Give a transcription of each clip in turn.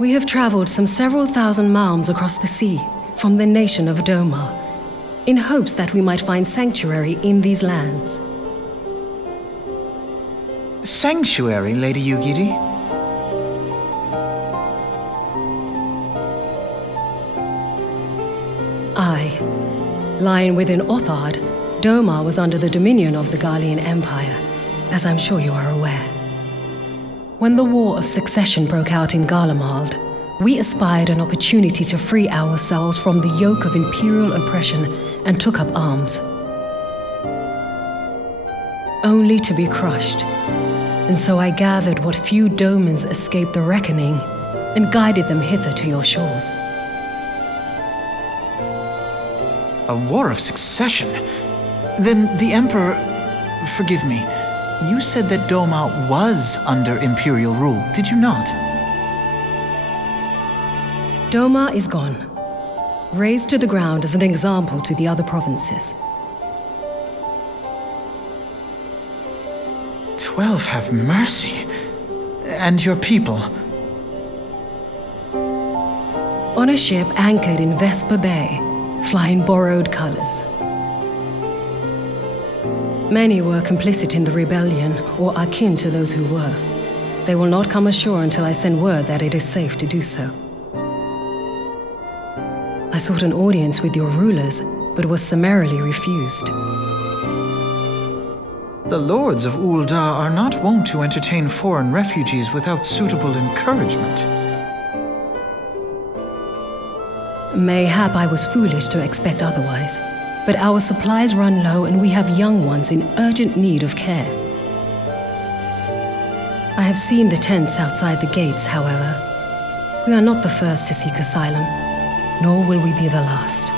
We have traveled some several thousand miles across the sea from the nation of Doma, in hopes that we might find sanctuary in these lands. Sanctuary, Lady Yugiri? Aye. Lying within Othard, Doma was under the dominion of the Garlean Empire, as I'm sure you are aware. When the War of Succession broke out in Garlemald, we espied an opportunity to free ourselves from the yoke of imperial oppression and took up arms. Only to be crushed. And so I gathered what few Domans escaped the reckoning and guided them hither to your shores. A war of succession? Then the Emperor... Forgive me. You said that Doma was under Imperial rule, did you not? Doma is gone. Razed to the ground as an example to the other provinces. 12 have mercy. And your people? On a ship anchored in Vesper Bay, flying borrowed colors. Many were complicit in the rebellion, or akin to those who were. They will not come ashore until I send word that it is safe to do so. I sought an audience with your rulers, but was summarily refused. The lords of Ul'dah are not wont to entertain foreign refugees without suitable encouragement. Mayhap I was foolish to expect otherwise, but our supplies run low and we have young ones in urgent need of care. I have seen the tents outside the gates, however. We are not the first to seek asylum, nor will we be the last.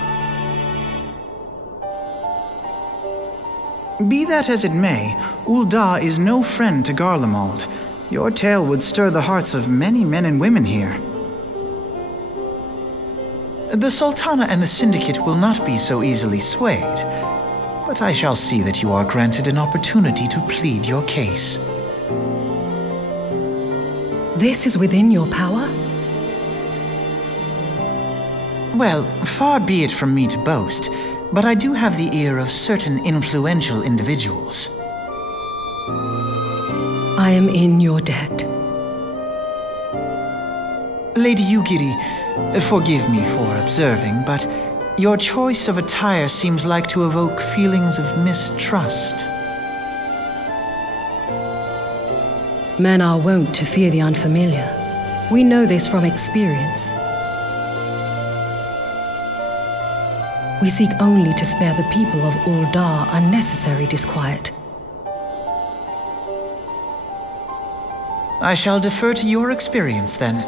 Be that as it may, Ul'dah is no friend to Garlemald. Your tale would stir the hearts of many men and women here. The Sultana and the Syndicate will not be so easily swayed, but I shall see that you are granted an opportunity to plead your case. This is within your power? Well, far be it from me to boast, but I do have the ear of certain influential individuals. I am in your debt. Lady Yugiri, forgive me for observing, but your choice of attire seems like to evoke feelings of mistrust. Men are wont to fear the unfamiliar. We know this from experience. We seek only to spare the people of Ul'dah unnecessary disquiet. I shall defer to your experience, then.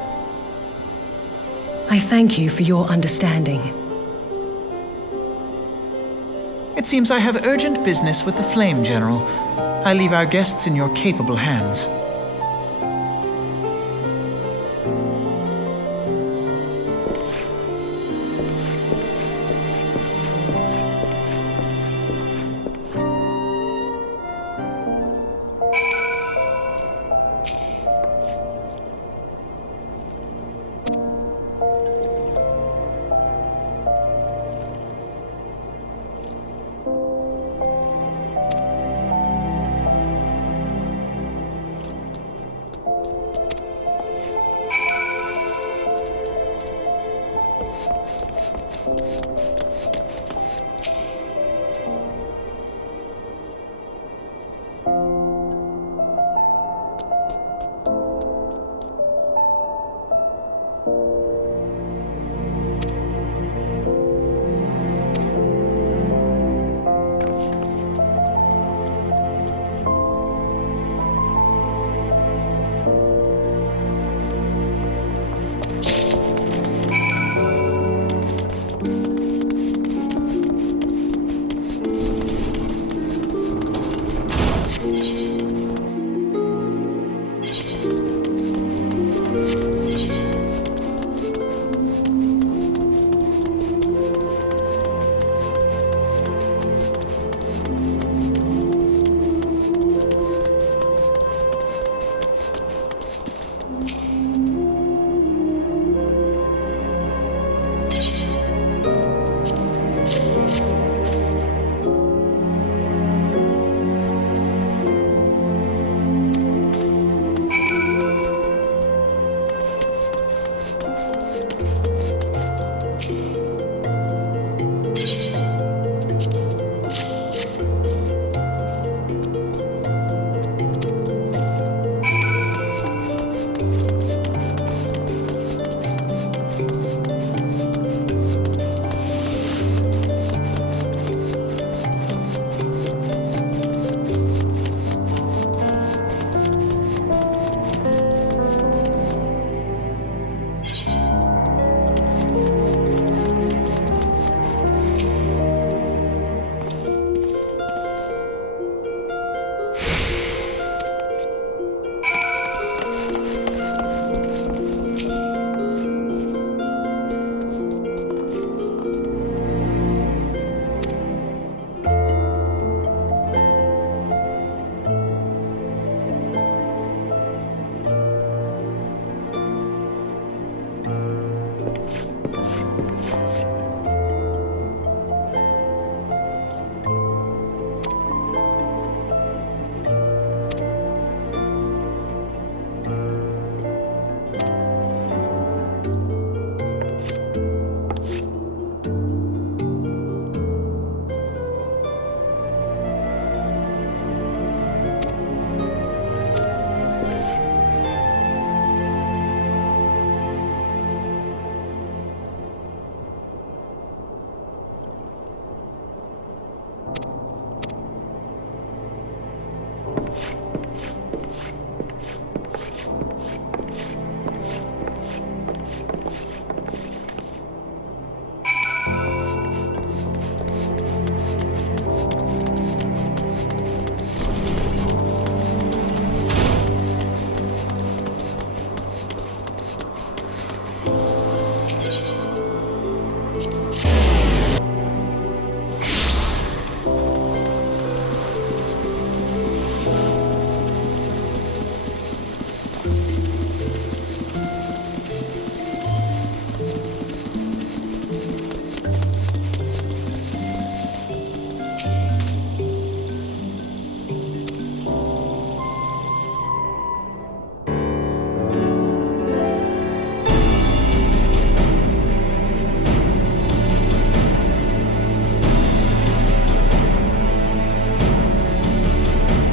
I thank you for your understanding. It seems I have urgent business with the Flame General. I leave our guests in your capable hands.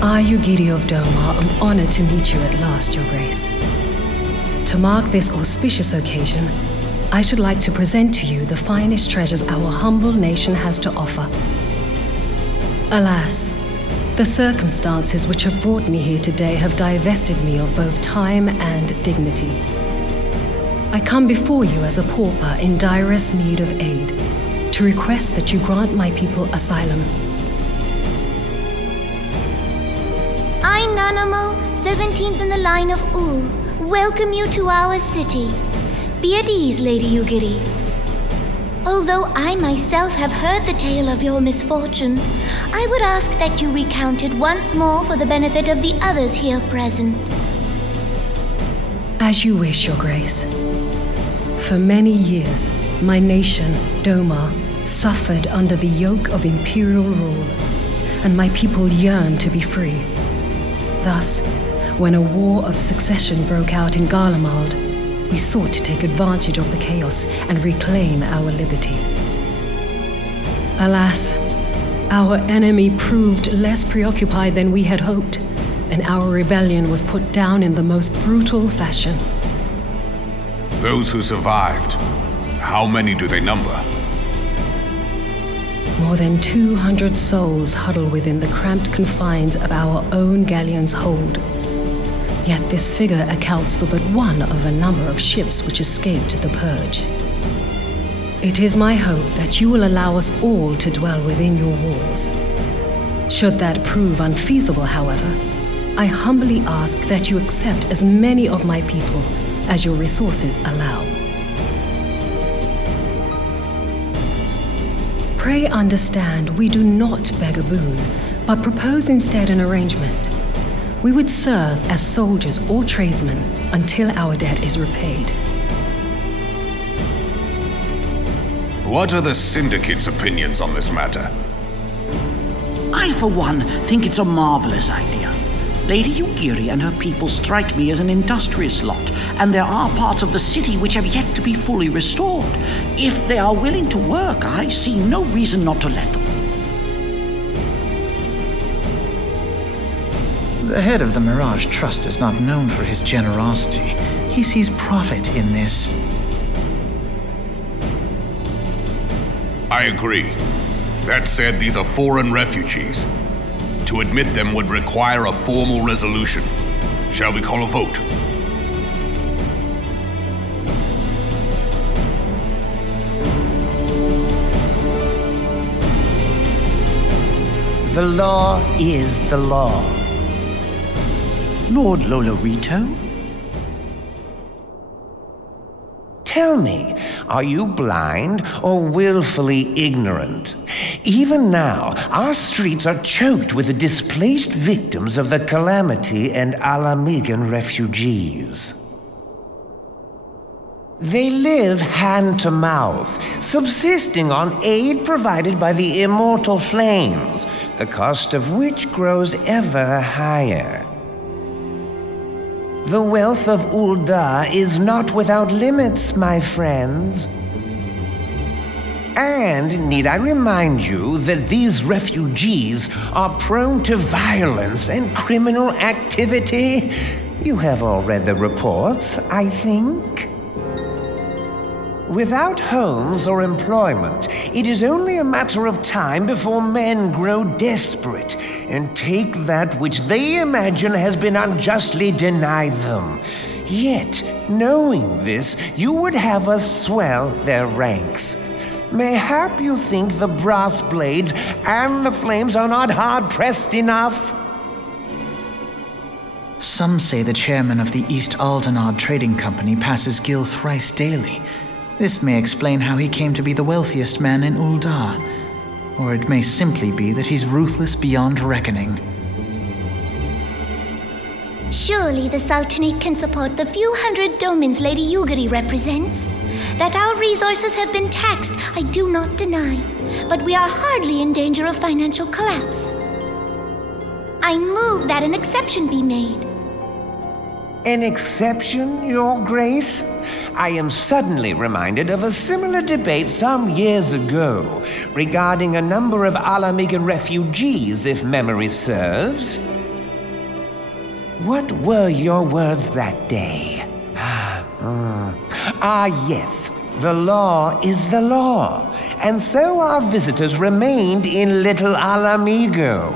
I, Ugiri of Doma, am honored to meet you at last, Your Grace. To mark this auspicious occasion, I should like to present to you the finest treasures our humble nation has to offer. Alas, the circumstances which have brought me here today have divested me of both time and dignity. I come before you as a pauper in direst need of aid, to request that you grant my people asylum. I, Nanamo, 17th in the line of Ul, welcome you to our city. Be at ease, Lady Ugiri. Although I myself have heard the tale of your misfortune, I would ask that you recount it once more for the benefit of the others here present. As you wish, Your Grace. For many years, my nation, Doma, suffered under the yoke of imperial rule, and my people yearned to be free. Thus, when a war of succession broke out in Garlemald, we sought to take advantage of the chaos and reclaim our liberty. Alas, our enemy proved less preoccupied than we had hoped, and our rebellion was put down in the most brutal fashion. Those who survived, how many do they number? More than 200 souls huddle within the cramped confines of our own galleon's hold. Yet this figure accounts for but one of a number of ships which escaped the purge. It is my hope that you will allow us all to dwell within your walls. Should that prove unfeasible, however, I humbly ask that you accept as many of my people as your resources allow. Pray understand, we do not beg a boon, but propose instead an arrangement. We would serve as soldiers or tradesmen until our debt is repaid. What are the Syndicate's opinions on this matter? I, for one, think it's a marvelous idea. Lady Ugiri and her people strike me as an industrious lot, and there are parts of the city which have yet to be fully restored. If they are willing to work, I see no reason not to let them. The head of the Mirage Trust is not known for his generosity. He sees profit in this. I agree. That said, these are foreign refugees. To admit them would require a formal resolution. Shall we call a vote? The law is the law. Lord Lolorito? Tell me, are you blind or willfully ignorant? Even now, our streets are choked with the displaced victims of the Calamity and Alamigan refugees. They live hand to mouth, subsisting on aid provided by the immortal flames, the cost of which grows ever higher. The wealth of Ul'dah is not without limits, my friends. And need I remind you that these refugees are prone to violence and criminal activity? You have all read the reports, I think. Without homes or employment, it is only a matter of time before men grow desperate and take that which they imagine has been unjustly denied them. Yet, knowing this, you would have us swell their ranks. Mayhap you think the brass blades and the flames are not hard-pressed enough? Some say the chairman of the East Aldenard Trading Company passes Gil thrice daily. This may explain how he came to be the wealthiest man in Uldar. Or it may simply be that he's ruthless beyond reckoning. Surely the Sultanate can support the few hundred domins Lady Yugiri represents. That our resources have been taxed, I do not deny. But we are hardly in danger of financial collapse. I move that an exception be made. An exception, Your Grace? I am suddenly reminded of a similar debate some years ago regarding a number of Alamigan refugees, if memory serves. What were your words that day? Yes. The law is the law, and so our visitors remained in Little Alamigo.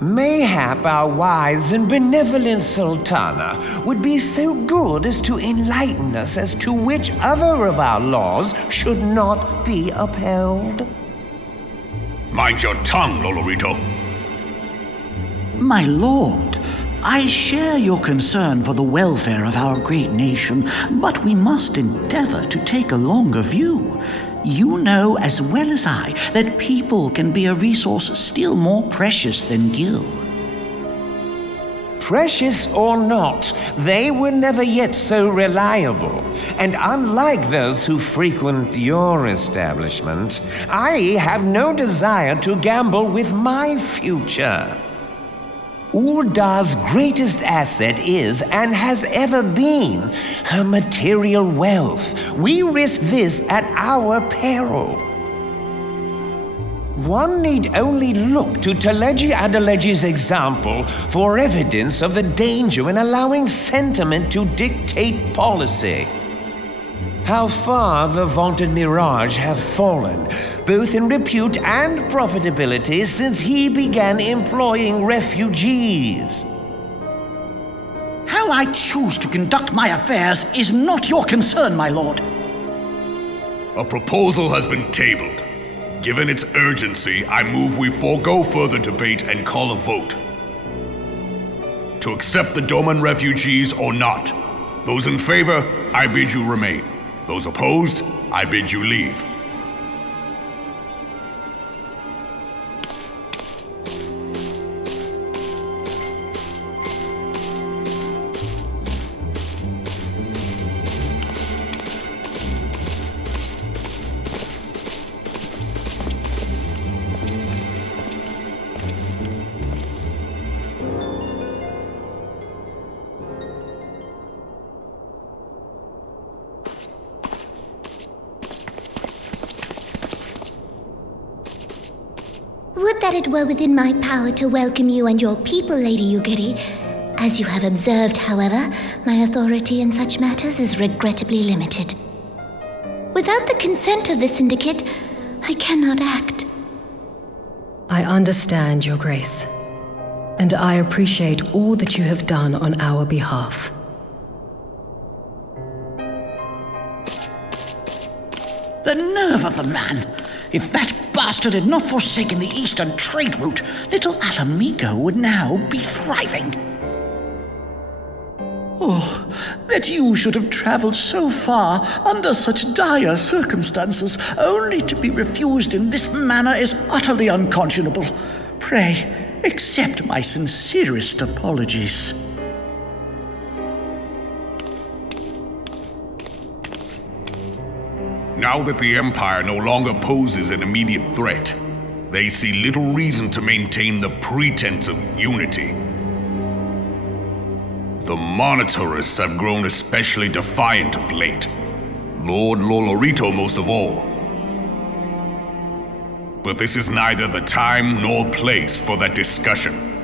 Mayhap our wise and benevolent Sultana would be so good as to enlighten us as to which other of our laws should not be upheld. Mind your tongue, Lolorito. My lord, I share your concern for the welfare of our great nation, but we must endeavor to take a longer view. You know as well as I that people can be a resource still more precious than Gil. Precious or not, they were never yet so reliable. And unlike those who frequent your establishment, I have no desire to gamble with my future. Uldar's greatest asset is, and has ever been, her material wealth. We risk this at our peril. One need only look to Teleji Adeleji's example for evidence of the danger in allowing sentiment to dictate policy. How far the vaunted Mirage have fallen, both in repute and profitability, since he began employing refugees. How I choose to conduct my affairs is not your concern, my lord. A proposal has been tabled. Given its urgency, I move we forego further debate and call a vote. To accept the Doman refugees or not. Those in favor, I bid you remain. Those opposed, I bid you leave. Would that it were within my power to welcome you and your people, Lady Yugiri. As you have observed, however, my authority in such matters is regrettably limited. Without the consent of the Syndicate, I cannot act. I understand, Your Grace, and I appreciate all that you have done on our behalf. The nerve of the man! If that bastard had not forsaken the eastern trade route, Little Alamigo would now be thriving. Oh, that you should have traveled so far under such dire circumstances, only to be refused in this manner is utterly unconscionable. Pray, accept my sincerest apologies. Now that the Empire no longer poses an immediate threat, they see little reason to maintain the pretense of unity. The Monitorists have grown especially defiant of late, Lord Lolorito most of all. But this is neither the time nor place for that discussion.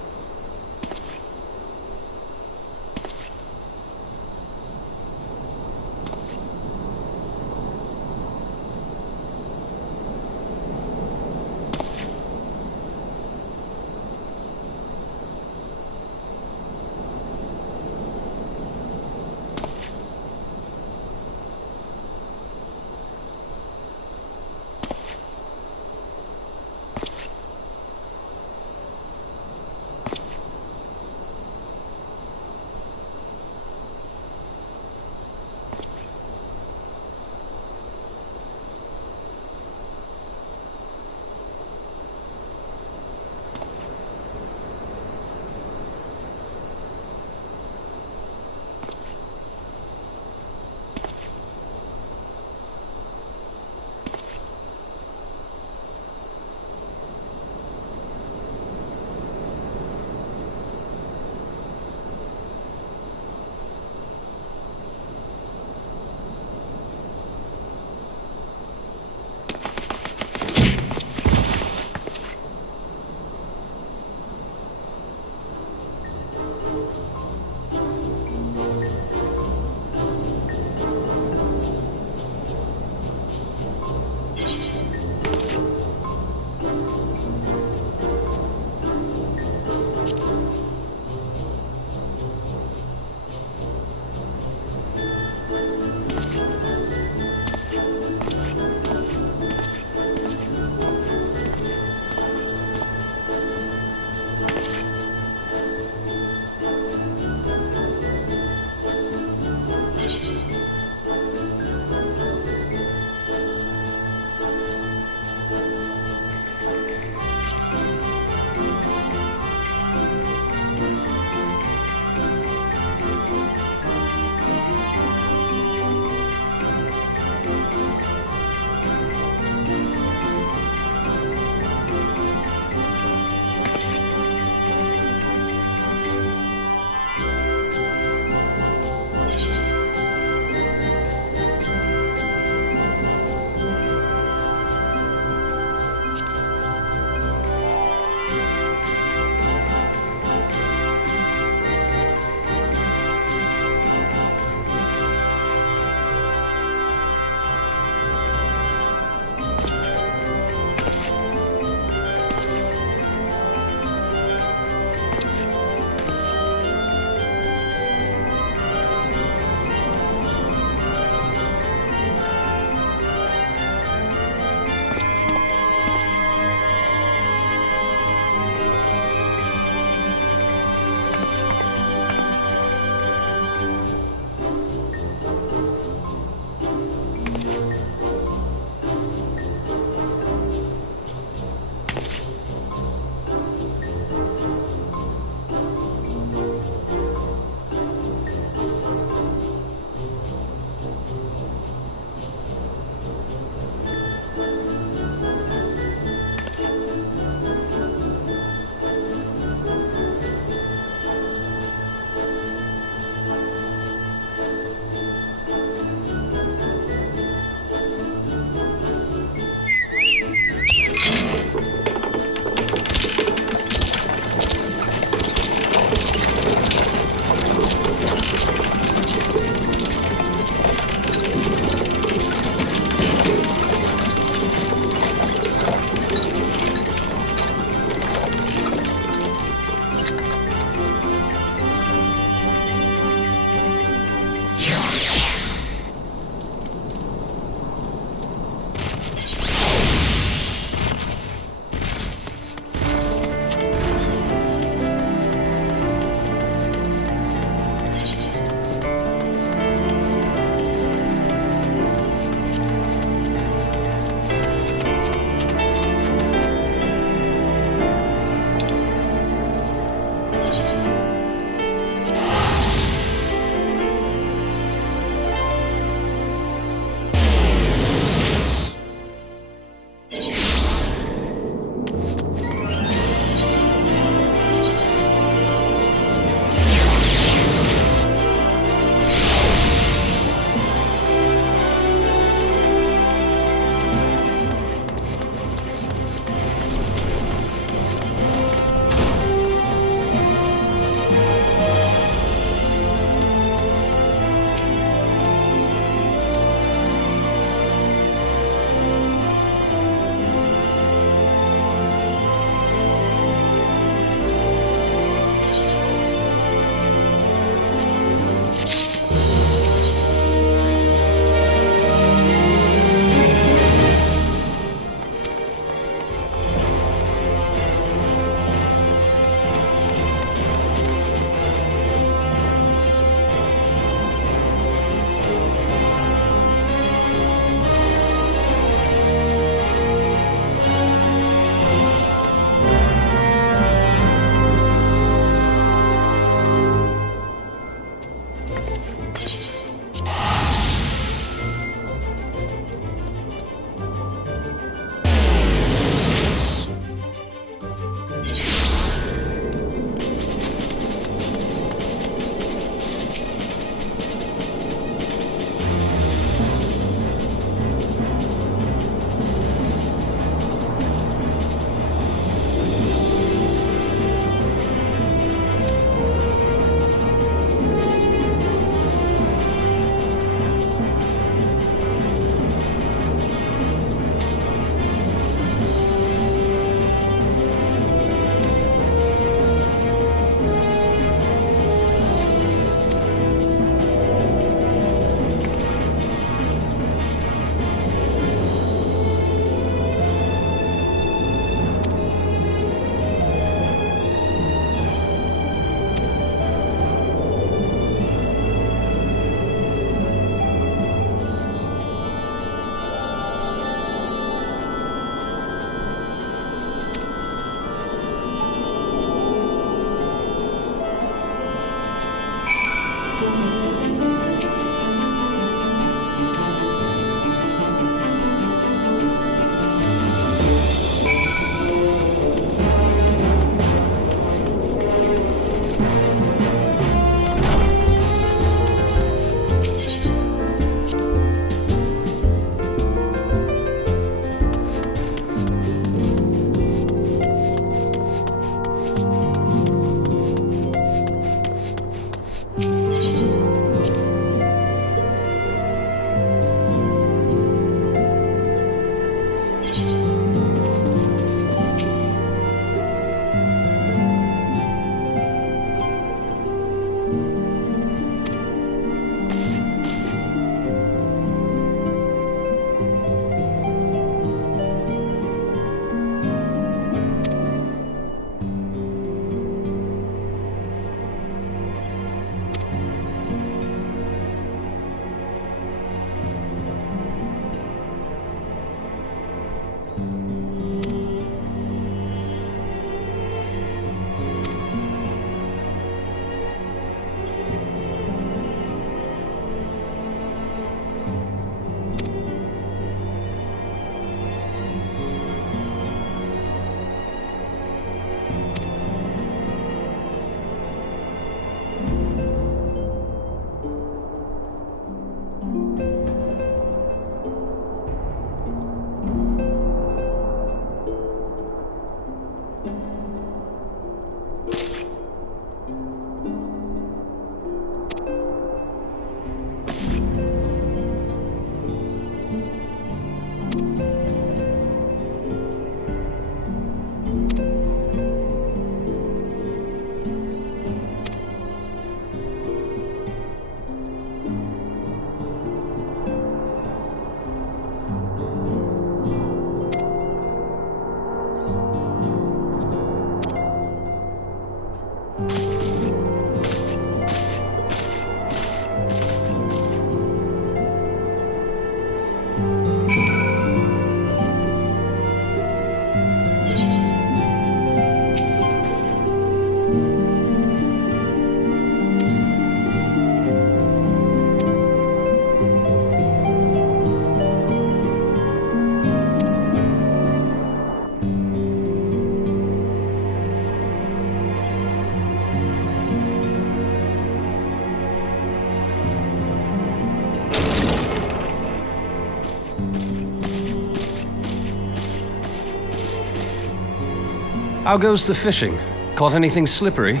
How goes the fishing? Caught anything slippery?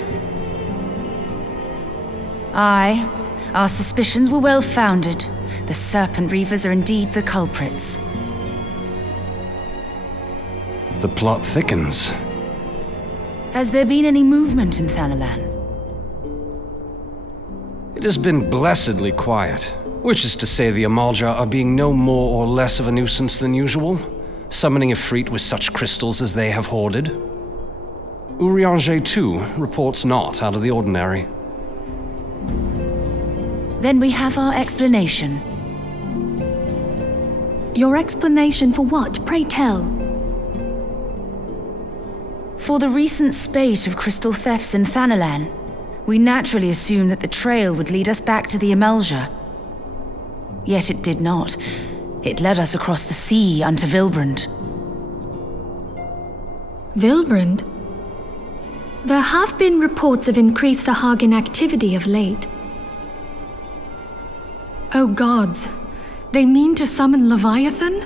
Aye. Our suspicions were well founded. The Serpent Reavers are indeed the culprits. The plot thickens. Has there been any movement in Thanalan? It has been blessedly quiet, which is to say the Amalja are being no more or less of a nuisance than usual, summoning Ifrit with such crystals as they have hoarded. Urianger, too, reports not out of the ordinary. Then we have our explanation. Your explanation for what, pray tell? For the recent spate of crystal thefts in Thanalan, we naturally assumed that the trail would lead us back to the Amalja. Yet it did not. It led us across the sea unto Vilbrand. Vilbrand? There have been reports of increased Sahagin activity of late. Oh gods, they mean to summon Leviathan?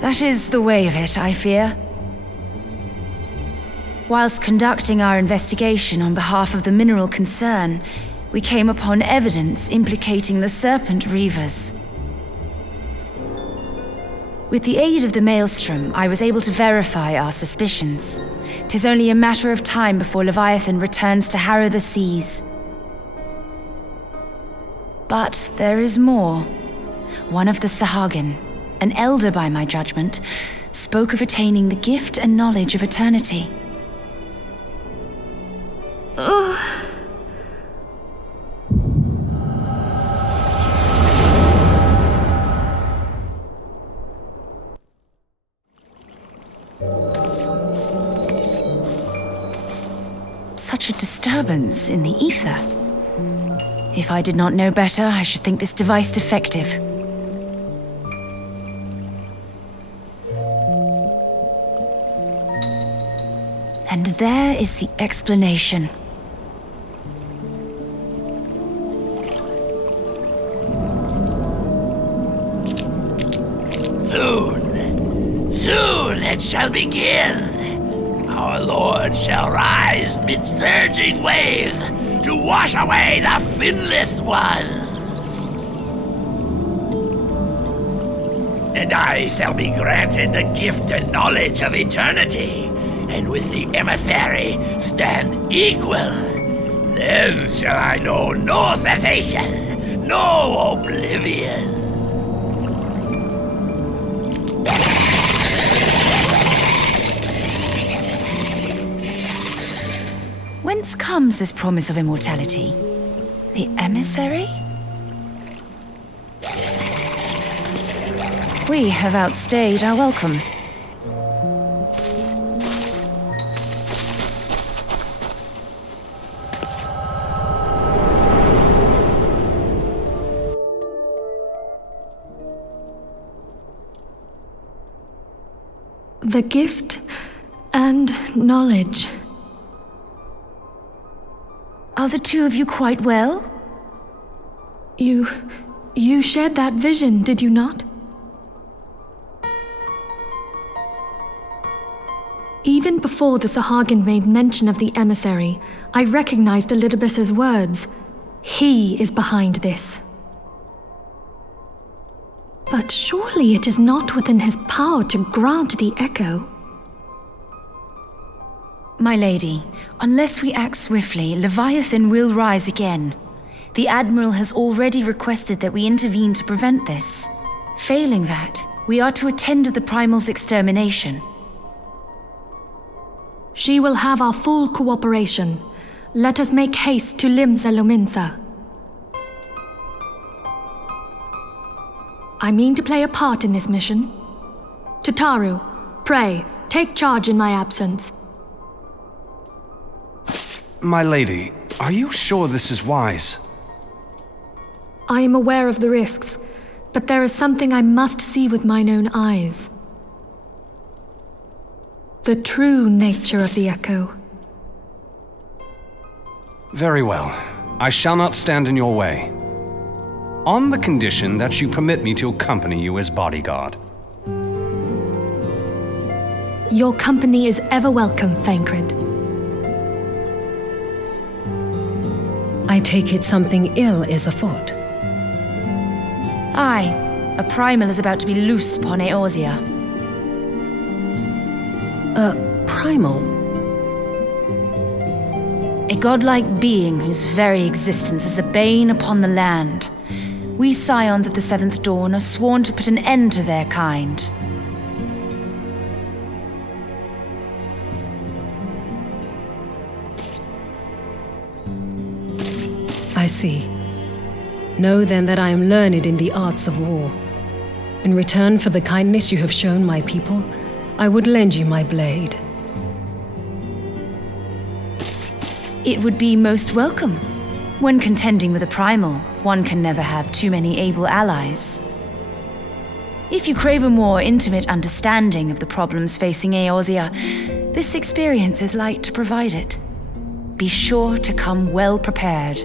That is the way of it, I fear. Whilst conducting our investigation on behalf of the mineral concern, we came upon evidence implicating the Serpent Reavers. With the aid of the Maelstrom, I was able to verify our suspicions. 'Tis only a matter of time before Leviathan returns to harrow the seas. But there is more. One of the Sahagin, an elder by my judgment, spoke of attaining the gift and knowledge of eternity. Such a disturbance in the ether. If I did not know better, I should think this device defective. And there is the explanation. Soon it shall begin. Our Lord shall rise midst surging waves to wash away the finless ones. And I shall be granted the gift and knowledge of eternity, and with the emissary stand equal. Then shall I know no cessation, no oblivion. Whence comes this promise of immortality? The emissary? We have outstayed our welcome. The gift and knowledge. Are the two of you quite well? You shared that vision, did you not? Even before the Sahagin made mention of the emissary, I recognized Elidibus's words. He is behind this. But surely it is not within his power to grant the echo. My lady, unless we act swiftly, Leviathan will rise again. The Admiral has already requested that we intervene to prevent this. Failing that, we are to attend to the Primal's extermination. She will have our full cooperation. Let us make haste to Limsa Lominsa. I mean to play a part in this mission. Tataru, pray, take charge in my absence. My lady, are you sure this is wise? I am aware of the risks, but there is something I must see with mine own eyes. The true nature of the echo. Very well. I shall not stand in your way. On the condition that you permit me to accompany you as bodyguard. Your company is ever welcome, Thancred. I take it something ill is afoot. Aye, a primal is about to be loosed upon Eorzea. A primal? A godlike being whose very existence is a bane upon the land. We scions of the Seventh Dawn are sworn to put an end to their kind. I see. Know then that I am learned in the arts of war. In return for the kindness you have shown my people, I would lend you my blade. It would be most welcome. When contending with a primal, one can never have too many able allies. If you crave a more intimate understanding of the problems facing Eorzea, this experience is like to provide it. Be sure to come well prepared.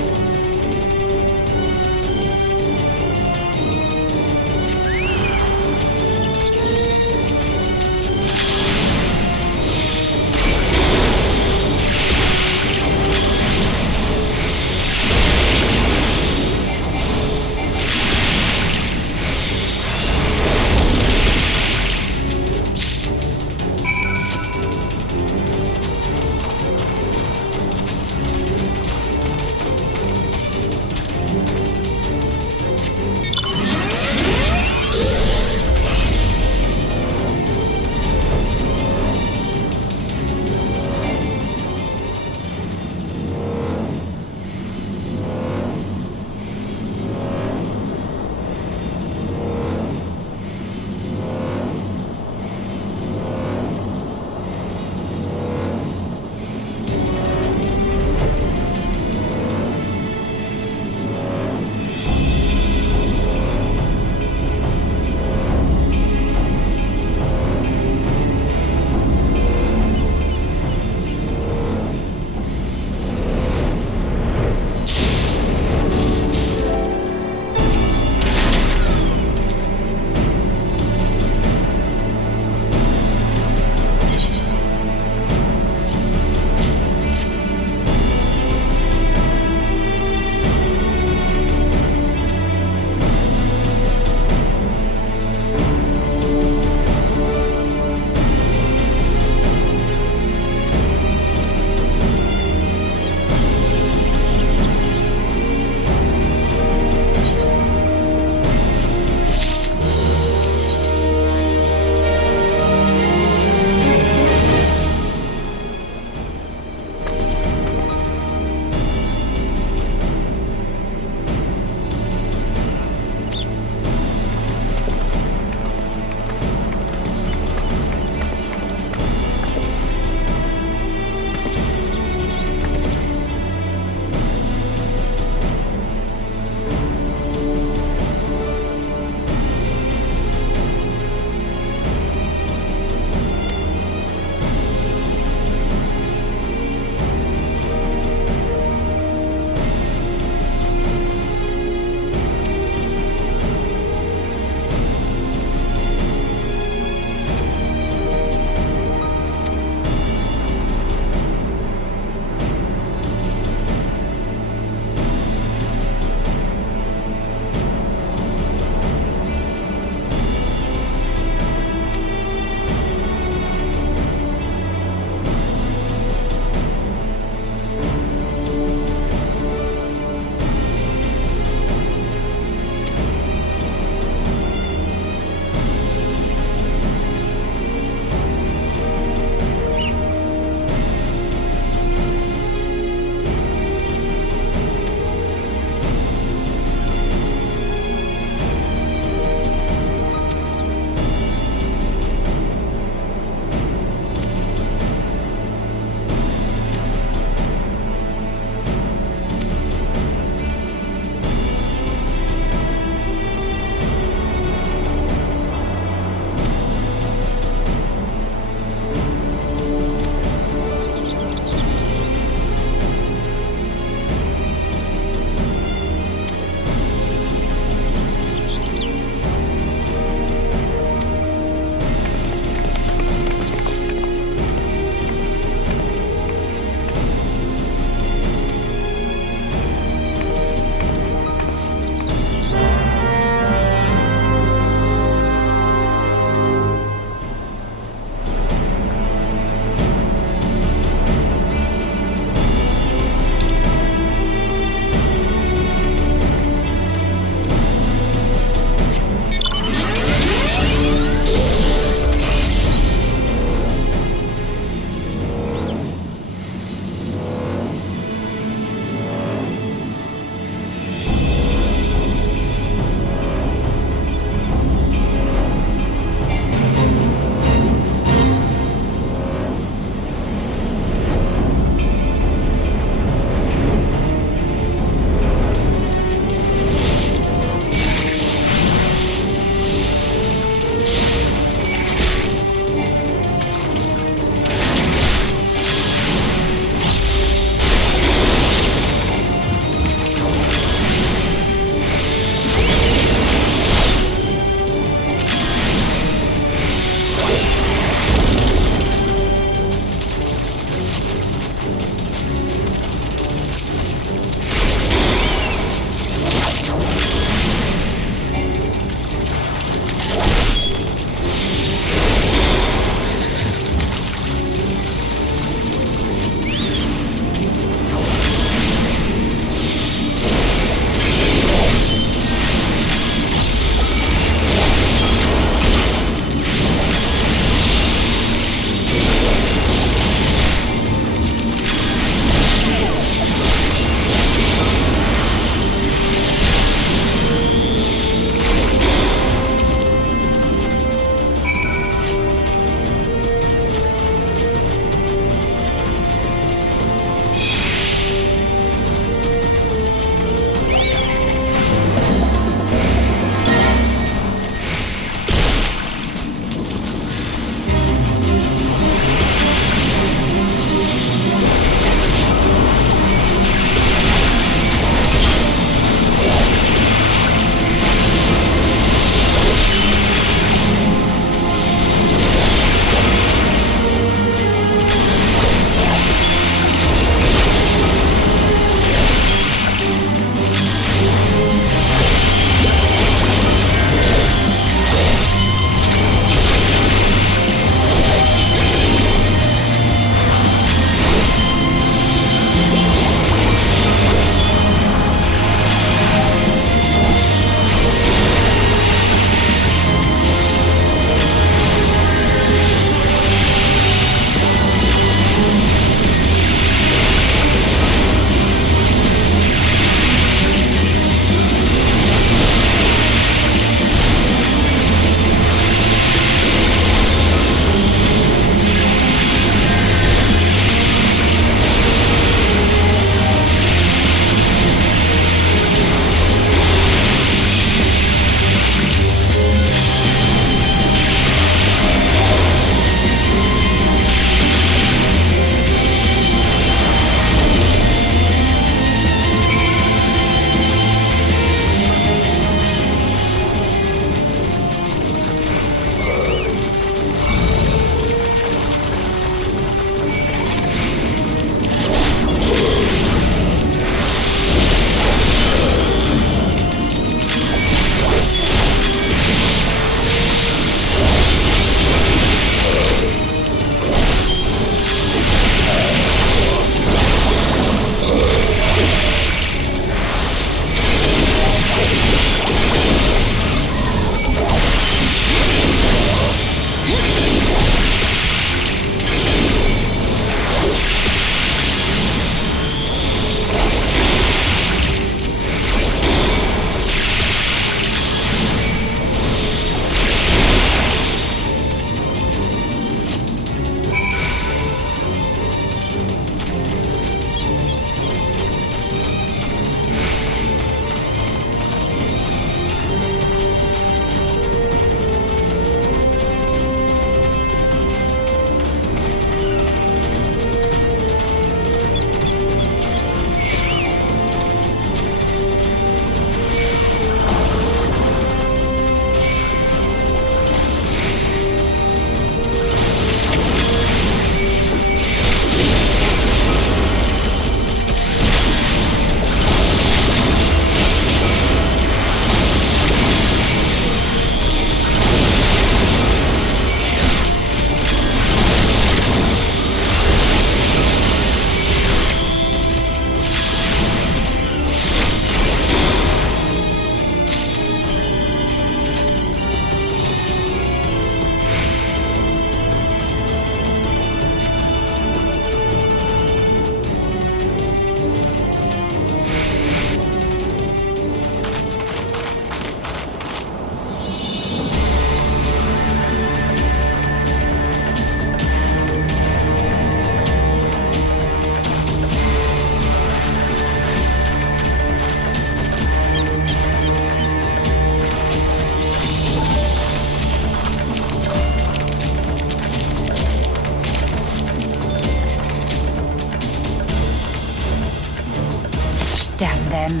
Damn them.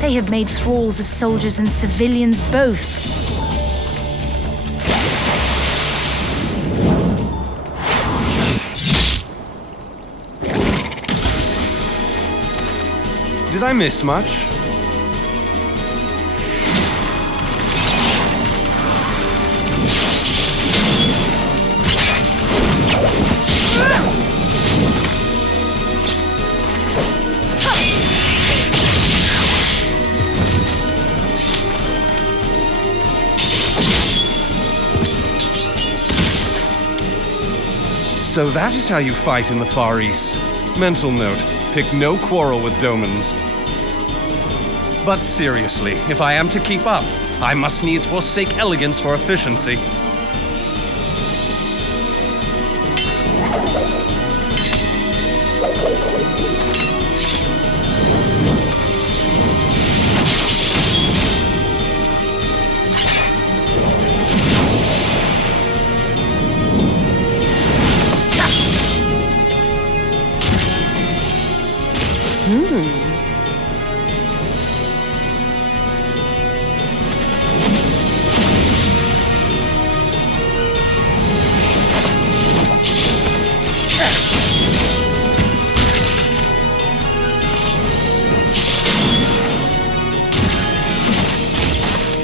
They have made thralls of soldiers and civilians both. Did I miss much? So that is how you fight in the Far East. Mental note, pick no quarrel with Domans. But seriously, if I am to keep up, I must needs forsake elegance for efficiency.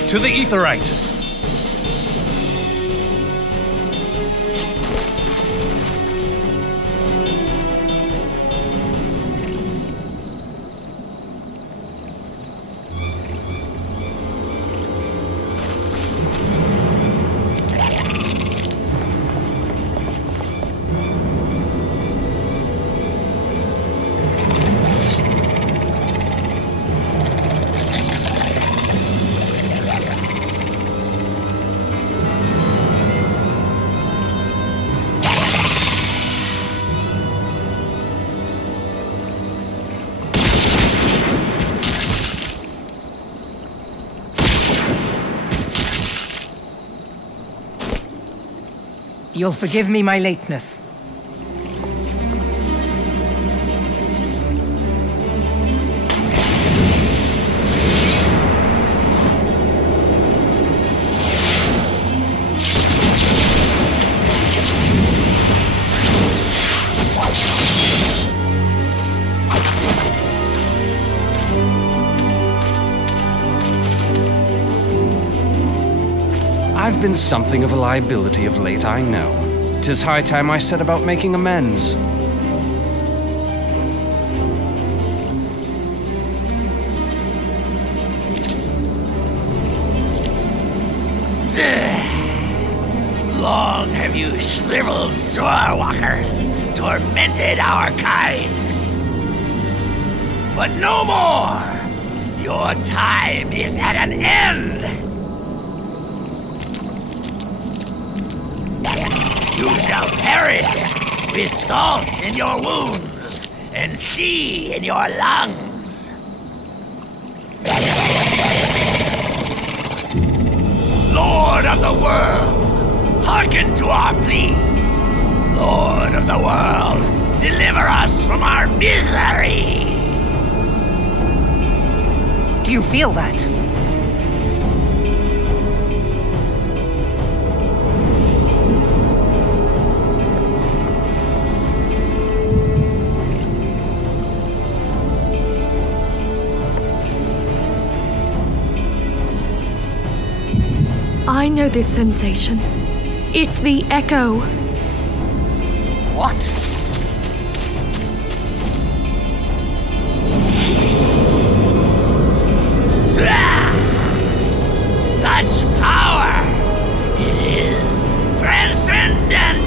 To the Aetheryte! You'll forgive me my lateness. I've been something of a liability of late, I know. 'Tis high time I set about making amends. Long have you shriveled swordwalkers, tormented our kind. But no more! Your time is at an end! You shall perish with salt in your wounds and sea in your lungs. Lord of the world, hearken to our plea. Lord of the world, deliver us from our misery. Do you feel that? I know this sensation. It's the echo. What? Such power! It is transcendent!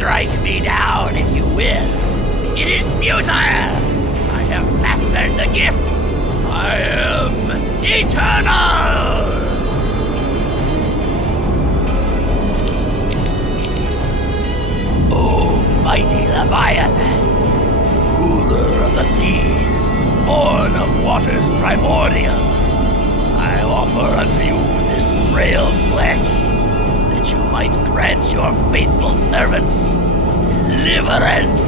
Strike me down if you will. It is futile. I have mastered the gift. I am eternal. O mighty Leviathan, ruler of the seas, born of waters primordial, I offer unto you this frail flesh, that you might grant your faithful servants deliverance.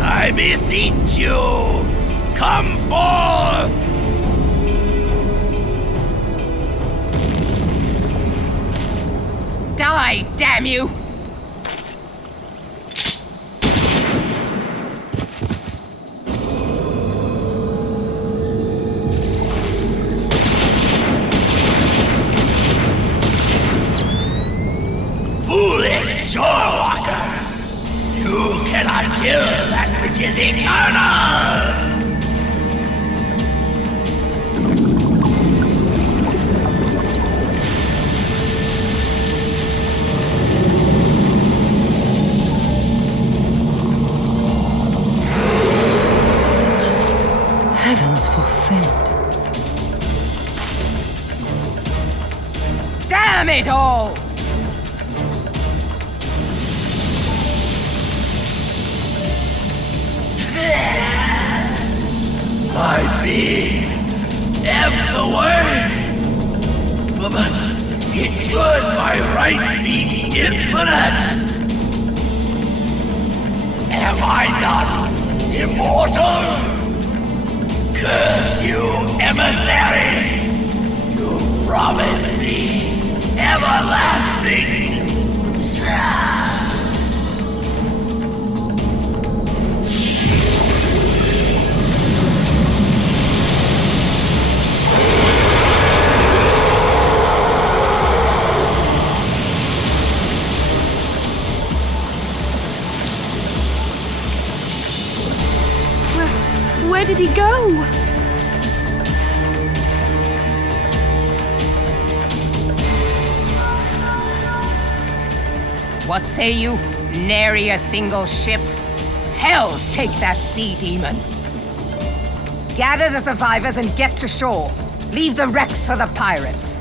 I beseech you, come forth! Die, damn you! Foolish shorewalker! You cannot kill that which is eternal! Heavens forfend. Damn it all! My being ebbs away. It should by right be infinite. Am I not immortal? Curse you, emissary! You promised me everlasting. Where did he go? What say you? Nary a single ship? Hells take that sea demon! Gather the survivors and get to shore. Leave the wrecks for the pirates.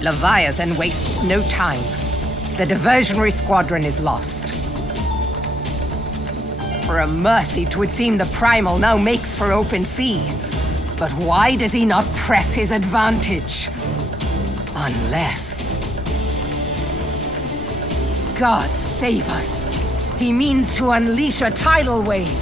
Leviathan wastes no time. The diversionary squadron is lost. For a mercy, 'twould seem the Primal now makes for open sea. But why does he not press his advantage? Unless... God save us. He means to unleash a tidal wave.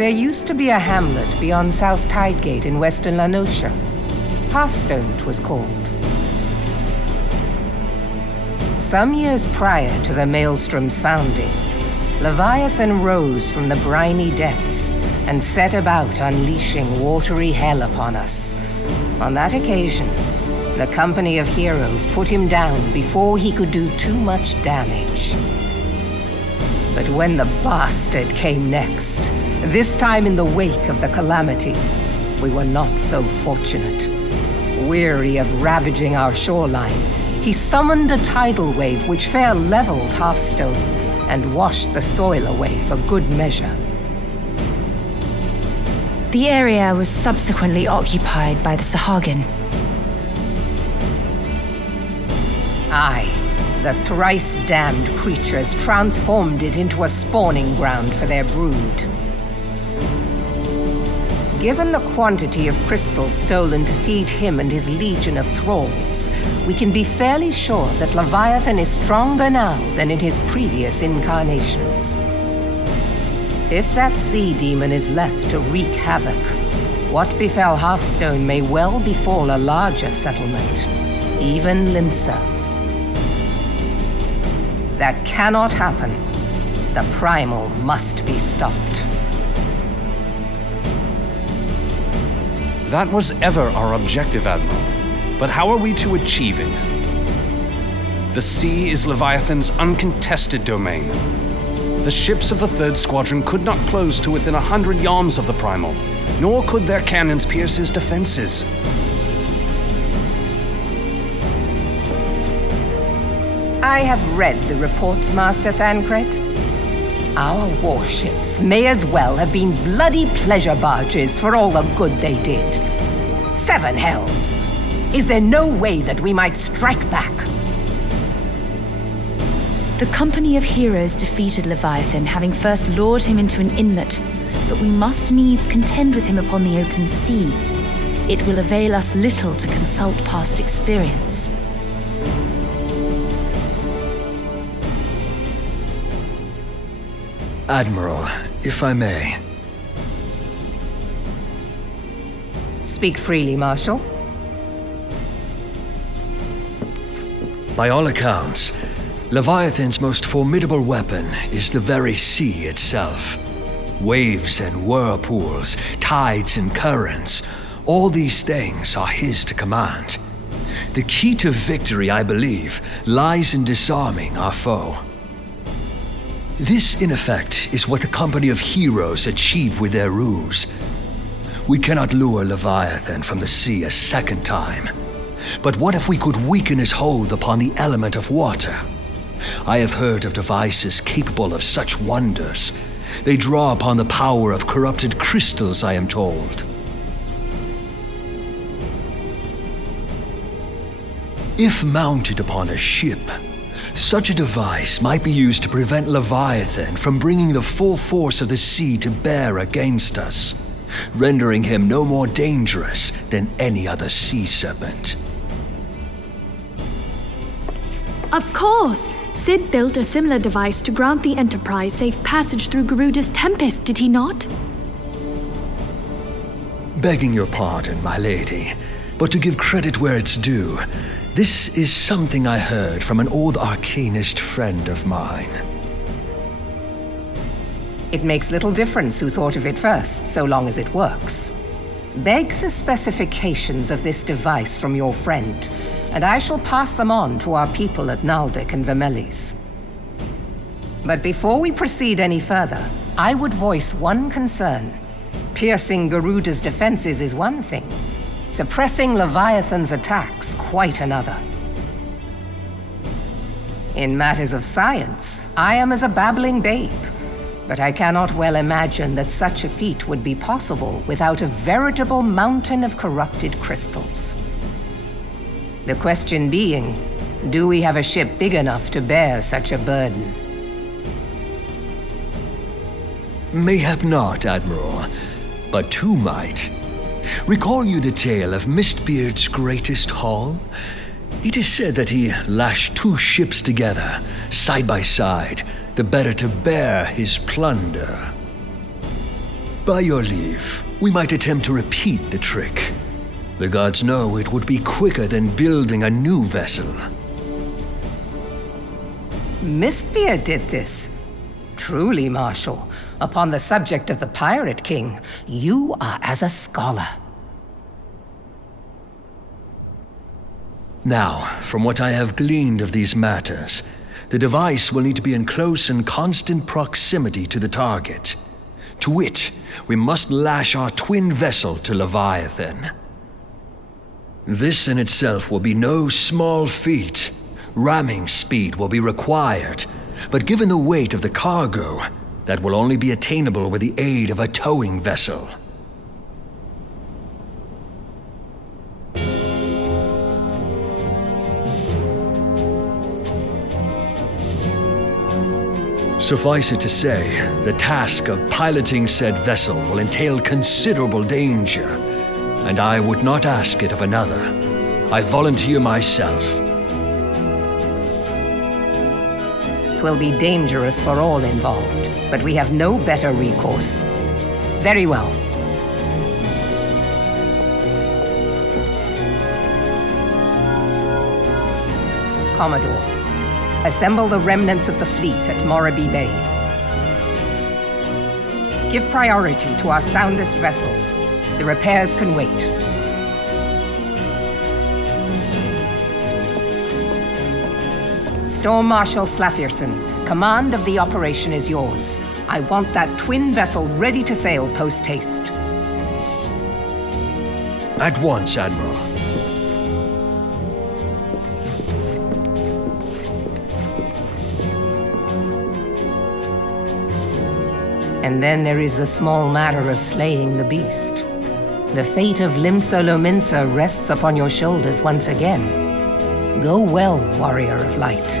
There used to be a hamlet beyond South Tidegate in western La Noscia. Hearthstone 'twas called. Some years prior to the Maelstrom's founding, Leviathan rose from the briny depths and set about unleashing watery hell upon us. On that occasion, the Company of Heroes put him down before he could do too much damage. But when the bastard came next, this time in the wake of the calamity, we were not so fortunate. Weary of ravaging our shoreline, he summoned a tidal wave which fair leveled Hearthstone and washed the soil away for good measure. The area was subsequently occupied by the Sahagin. Aye, the thrice-damned creatures transformed it into a spawning ground for their brood. Given the quantity of crystals stolen to feed him and his legion of thralls, we can be fairly sure that Leviathan is stronger now than in his previous incarnations. If that sea demon is left to wreak havoc, what befell Hearthstone may well befall a larger settlement, even Limsa. That cannot happen. The primal must be stopped. That was ever our objective, Admiral. But how are we to achieve it? The sea is Leviathan's uncontested domain. The ships of the 3rd Squadron could not close to within 100 yards of the Primal, nor could their cannons pierce his defenses. I have read the reports, Master Thancred. Our warships may as well have been bloody pleasure barges for all the good they did. 7 hells! Is there no way that we might strike back? The Company of Heroes defeated Leviathan, having first lured him into an inlet, but we must needs contend with him upon the open sea. It will avail us little to consult past experience. Admiral, if I may. Speak freely, Marshal. By all accounts, Leviathan's most formidable weapon is the very sea itself. Waves and whirlpools, tides and currents, all these things are his to command. The key to victory, I believe, lies in disarming our foe. This, in effect, is what the Company of Heroes achieved with their ruse. We cannot lure Leviathan from the sea a second time. But what if we could weaken his hold upon the element of water? I have heard of devices capable of such wonders. They draw upon the power of corrupted crystals, I am told. If mounted upon a ship, such a device might be used to prevent Leviathan from bringing the full force of the sea to bear against us, rendering him no more dangerous than any other sea serpent. Of course! Sid built a similar device to grant the Enterprise safe passage through Garuda's Tempest, did he not? Begging your pardon, my lady, but to give credit where it's due, this is something I heard from an old arcanist friend of mine. It makes little difference who thought of it first, so long as it works. Beg the specifications of this device from your friend, and I shall pass them on to our people at Naldic and Vermelis. But before we proceed any further, I would voice one concern. Piercing Garuda's defenses is one thing. Suppressing Leviathan's attacks, quite another. In matters of science, I am as a babbling babe, but I cannot well imagine that such a feat would be possible without a veritable mountain of corrupted crystals. The question being, do we have a ship big enough to bear such a burden? Mayhap not, Admiral, but 2 might. Recall you the tale of Mistbeard's greatest haul? It is said that he lashed 2 ships together, side by side, the better to bear his plunder. By your leave, we might attempt to repeat the trick. The gods know it would be quicker than building a new vessel. Mistbeard did this. Truly, Marshal, upon the subject of the Pirate King, you are as a scholar. Now, from what I have gleaned of these matters, the device will need to be in close and constant proximity to the target. To wit, we must lash our twin vessel to Leviathan. This in itself will be no small feat. Ramming speed will be required, but given the weight of the cargo, that will only be attainable with the aid of a towing vessel. Suffice it to say, the task of piloting said vessel will entail considerable danger, and I would not ask it of another. I volunteer myself. 'Twill be dangerous for all involved, but we have no better recourse. Very well. Commodore, assemble the remnants of the fleet at Morabee Bay. Give priority to our soundest vessels. The repairs can wait. Storm Marshal Slafierson, command of the operation is yours. I want that twin vessel ready to sail post-haste. At once, Admiral. And then there is the small matter of slaying the beast. The fate of Limsolominsa rests upon your shoulders once again. Go well, warrior of light.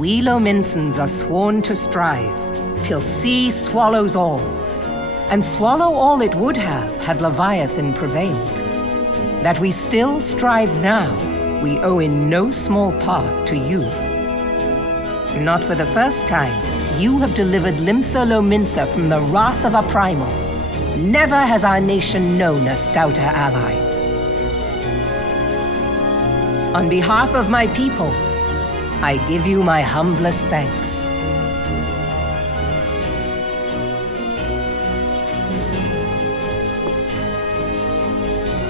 We Lominsans are sworn to strive, till sea swallows all. And swallow all it would have had Leviathan prevailed. That we still strive now, we owe in no small part to you. Not for the first time, you have delivered Limsa Lominsa from the wrath of a primal. Never has our nation known a stouter ally. On behalf of my people, I give you my humblest thanks.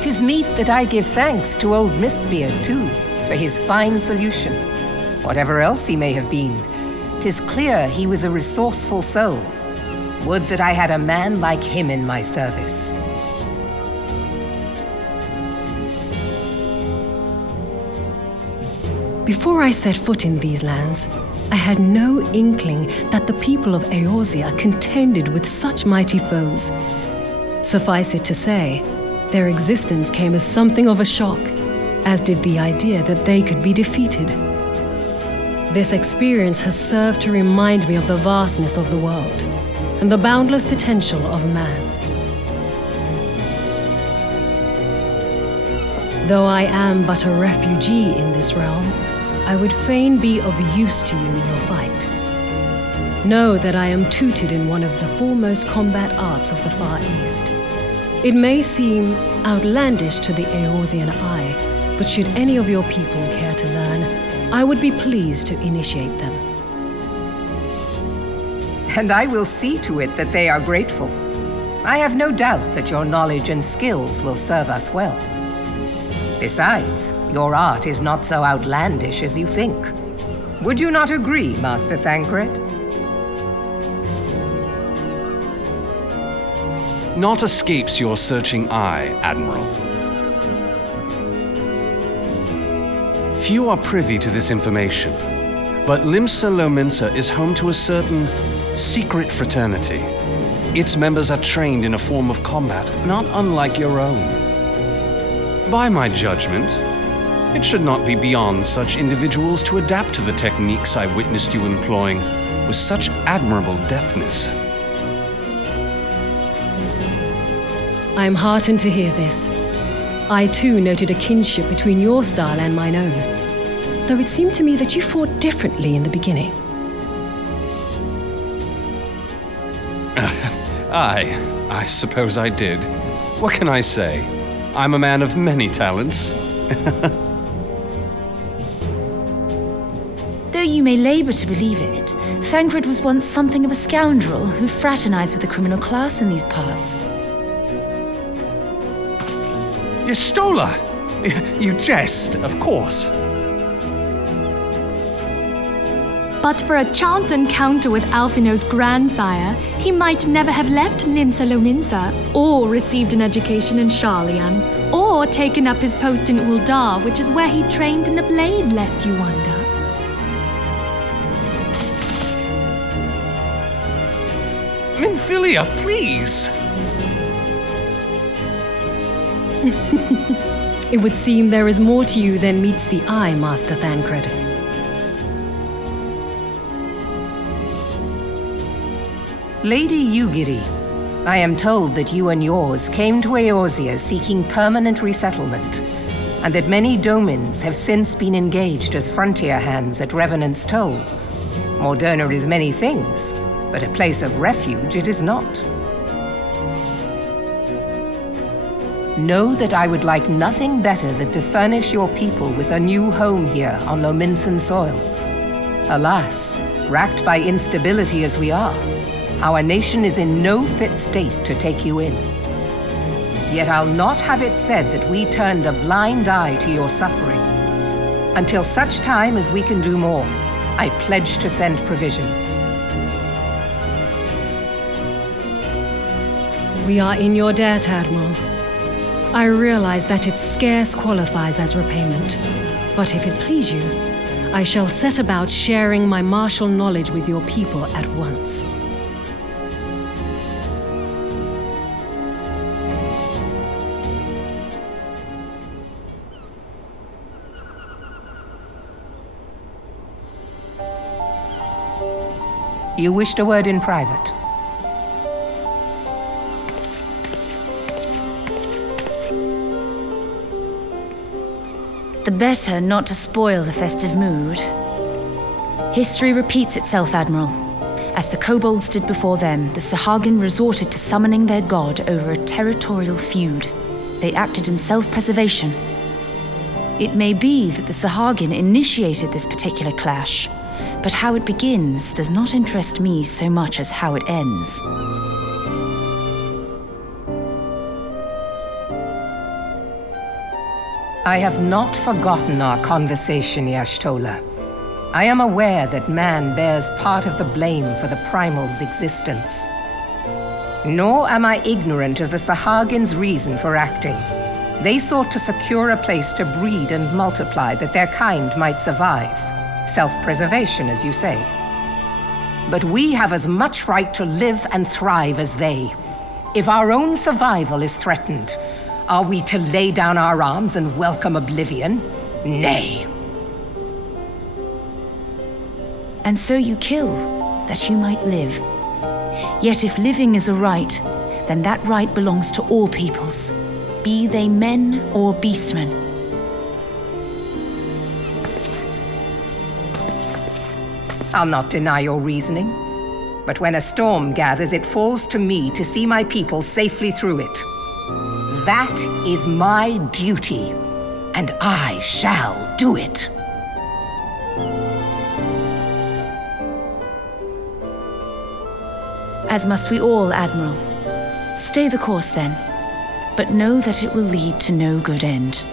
'Tis meet that I give thanks to old Mistbeard, too, for his fine solution. Whatever else he may have been, 'tis clear he was a resourceful soul. Would that I had a man like him in my service. Before I set foot in these lands, I had no inkling that the people of Eorzea contended with such mighty foes. Suffice it to say, their existence came as something of a shock, as did the idea that they could be defeated. This experience has served to remind me of the vastness of the world and the boundless potential of man. Though I am but a refugee in this realm, I would fain be of use to you in your fight. Know that I am tutored in one of the foremost combat arts of the Far East. It may seem outlandish to the Eorzean eye, but should any of your people care to learn, I would be pleased to initiate them. And I will see to it that they are grateful. I have no doubt that your knowledge and skills will serve us well. Besides, your art is not so outlandish as you think. Would you not agree, Master Thancred? Naught escapes your searching eye, Admiral. Few are privy to this information, but Limsa Lominsa is home to a certain secret fraternity. Its members are trained in a form of combat not unlike your own. By my judgment, it should not be beyond such individuals to adapt to the techniques I witnessed you employing with such admirable deftness. I am heartened to hear this. I too noted a kinship between your style and mine own, though it seemed to me that you fought differently in the beginning. I suppose I did. What can I say? I'm a man of many talents. Though you may labor to believe it, Thancred was once something of a scoundrel who fraternized with the criminal class in these parts. Yestola! You jest, of course. But for a chance encounter with Alphino's grandsire, he might never have left Limsa Lominsa, or received an education in Sharlayan, or taken up his post in Uldar, which is where he trained in the blade, lest you wonder. Minfilia, please! It would seem there is more to you than meets the eye, Master Thancred. Lady Yugiri, I am told that you and yours came to Eorzea seeking permanent resettlement, and that many domins have since been engaged as frontier hands at Revenant's Toll. Moderna is many things, but a place of refuge it is not. Know that I would like nothing better than to furnish your people with a new home here on Lominsan soil. Alas, racked by instability as we are, our nation is in no fit state to take you in. Yet I'll not have it said that we turned a blind eye to your suffering. Until such time as we can do more, I pledge to send provisions. We are in your debt, Admiral. I realize that it scarce qualifies as repayment, but if it please you, I shall set about sharing my martial knowledge with your people at once. You wished a word in private. The better not to spoil the festive mood. History repeats itself, Admiral. As the kobolds did before them, the Sahagin resorted to summoning their god over a territorial feud. They acted in self-preservation. It may be that the Sahagin initiated this particular clash, but how it begins does not interest me so much as how it ends. I have not forgotten our conversation, Y'shtola. I am aware that man bears part of the blame for the Primal's existence. Nor am I ignorant of the Sahagin's reason for acting. They sought to secure a place to breed and multiply that their kind might survive. Self-preservation, as you say. But we have as much right to live and thrive as they. If our own survival is threatened, are we to lay down our arms and welcome oblivion? Nay. And so you kill, that you might live. Yet if living is a right, then that right belongs to all peoples, be they men or beastmen. I'll not deny your reasoning, but when a storm gathers, it falls to me to see my people safely through it. That is my duty, and I shall do it. As must we all, Admiral. Stay the course then, but know that it will lead to no good end.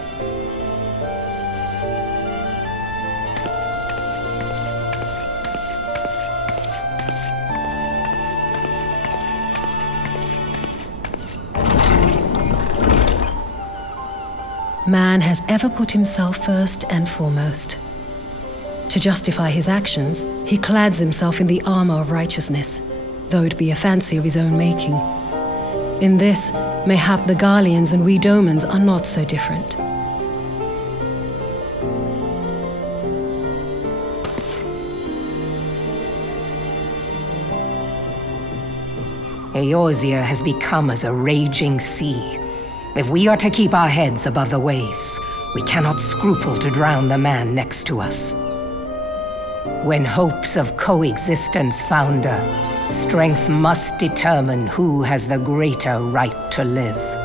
Man has ever put himself first and foremost. To justify his actions, he clads himself in the armor of righteousness, though it be a fancy of his own making. In this, mayhap the Garleans and we Domans are not so different. Eorzea has become as a raging sea. If we are to keep our heads above the waves, we cannot scruple to drown the man next to us. When hopes of coexistence founder, strength must determine who has the greater right to live.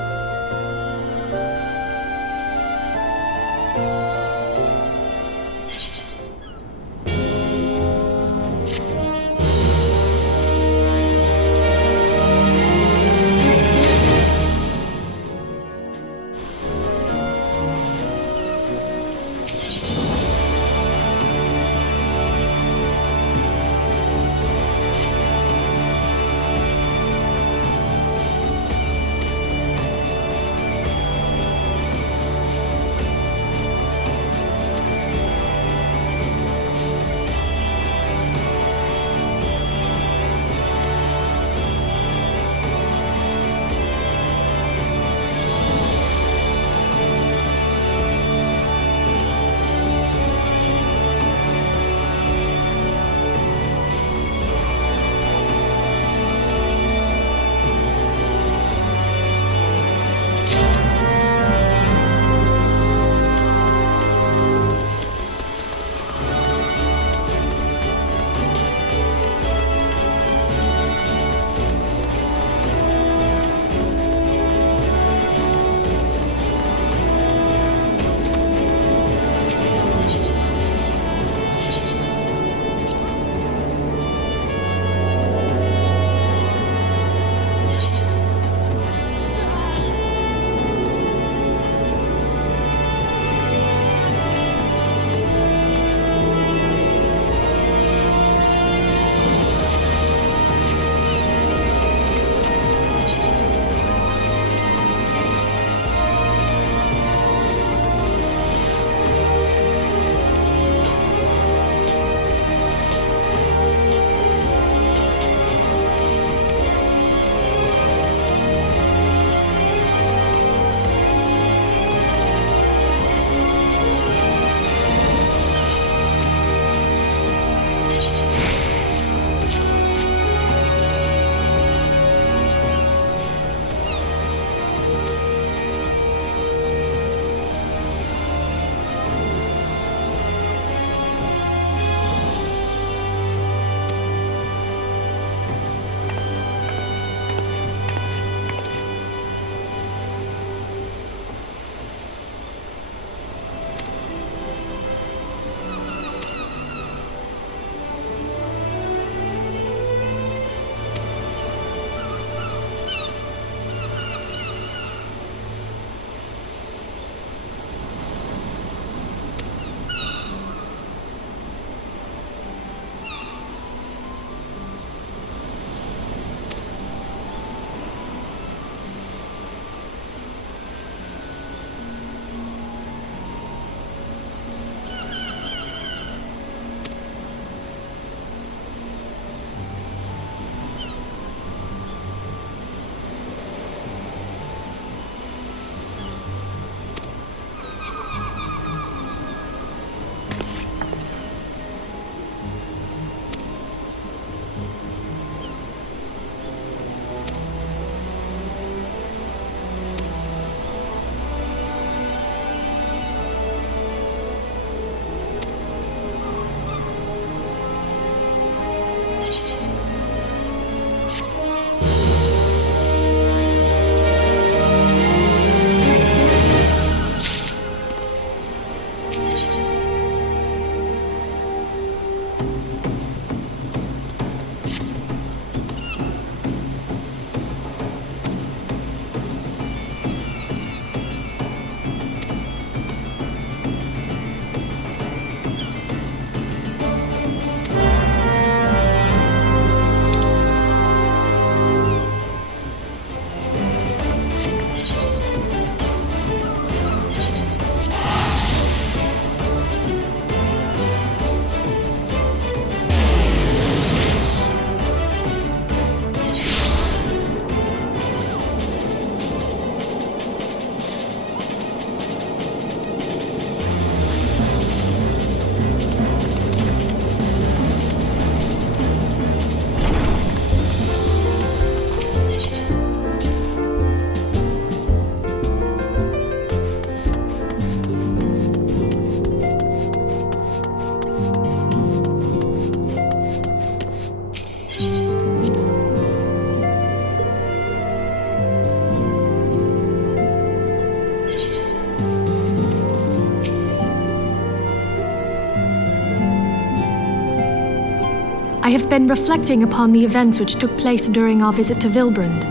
have been reflecting upon the events which took place during our visit to Vilbrand.